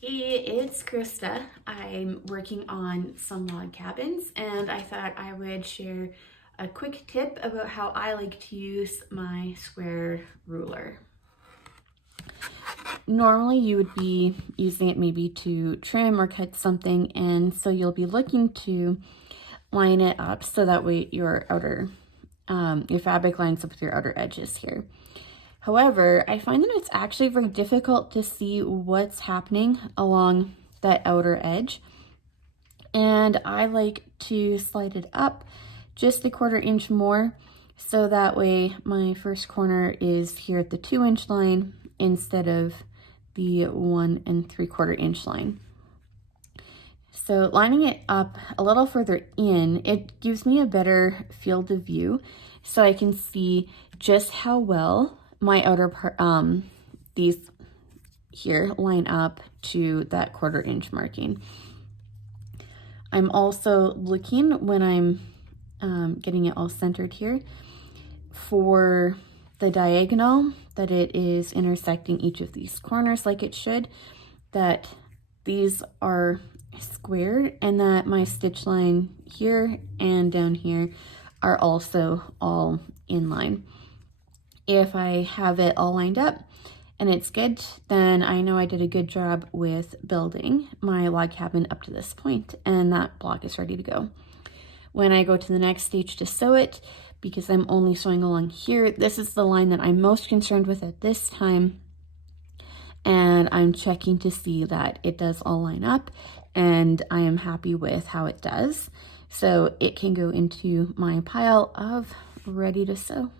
Hey, it's Krista. I'm working on some log cabins and I thought I would share a quick tip about how I like to use my square ruler. Normally you would be using it maybe to trim or cut something, and so you'll be looking to line it up so that way your fabric lines up with your outer edges here. However, I find that it's actually very difficult to see what's happening along that outer edge. And I like to slide it up just a 1/4 inch more, so that way my first corner is here at the 2-inch line instead of the 1 3/4 inch line. So lining it up a little further in, it gives me a better field of view so I can see just how well my outer part, these here line up to that 1/4 inch marking. I'm also looking when I'm getting it all centered here for the diagonal, that it is intersecting each of these corners like it should, that these are squared, and that my stitch line here and down here are also all in line. If I have it all lined up and it's good, then I know I did a good job with building my log cabin up to this point, and that block is ready to go. When I go to the next stage to sew it, because I'm only sewing along here, this is the line that I'm most concerned with at this time, and I'm checking to see that it does all line up, and I am happy with how it does. So it can go into my pile of ready to sew.